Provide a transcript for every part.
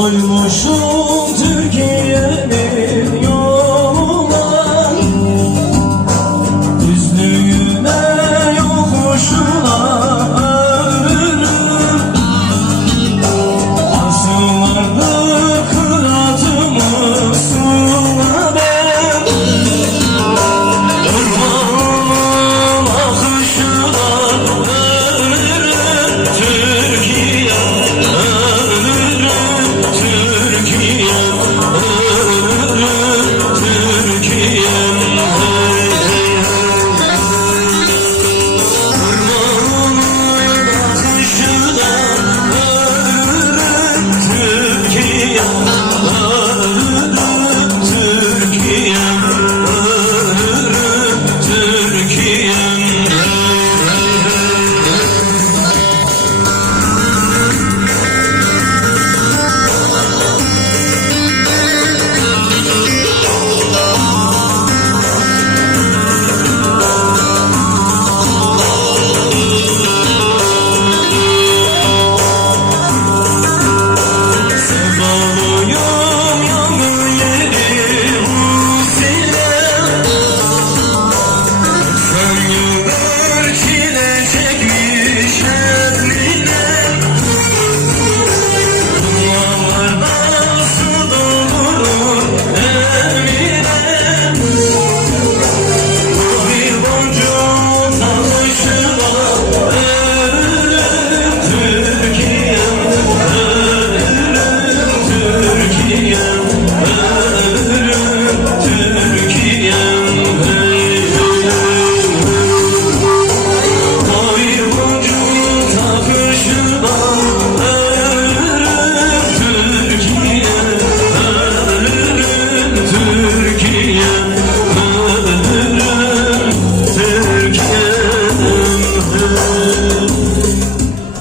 Koymuşum Türkiye'nin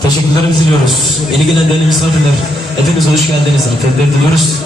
Teşekkürlerimizi diliyoruz. İlgilenen misafirler, hepiniz hoş geldiniz. Afiyetler diliyoruz.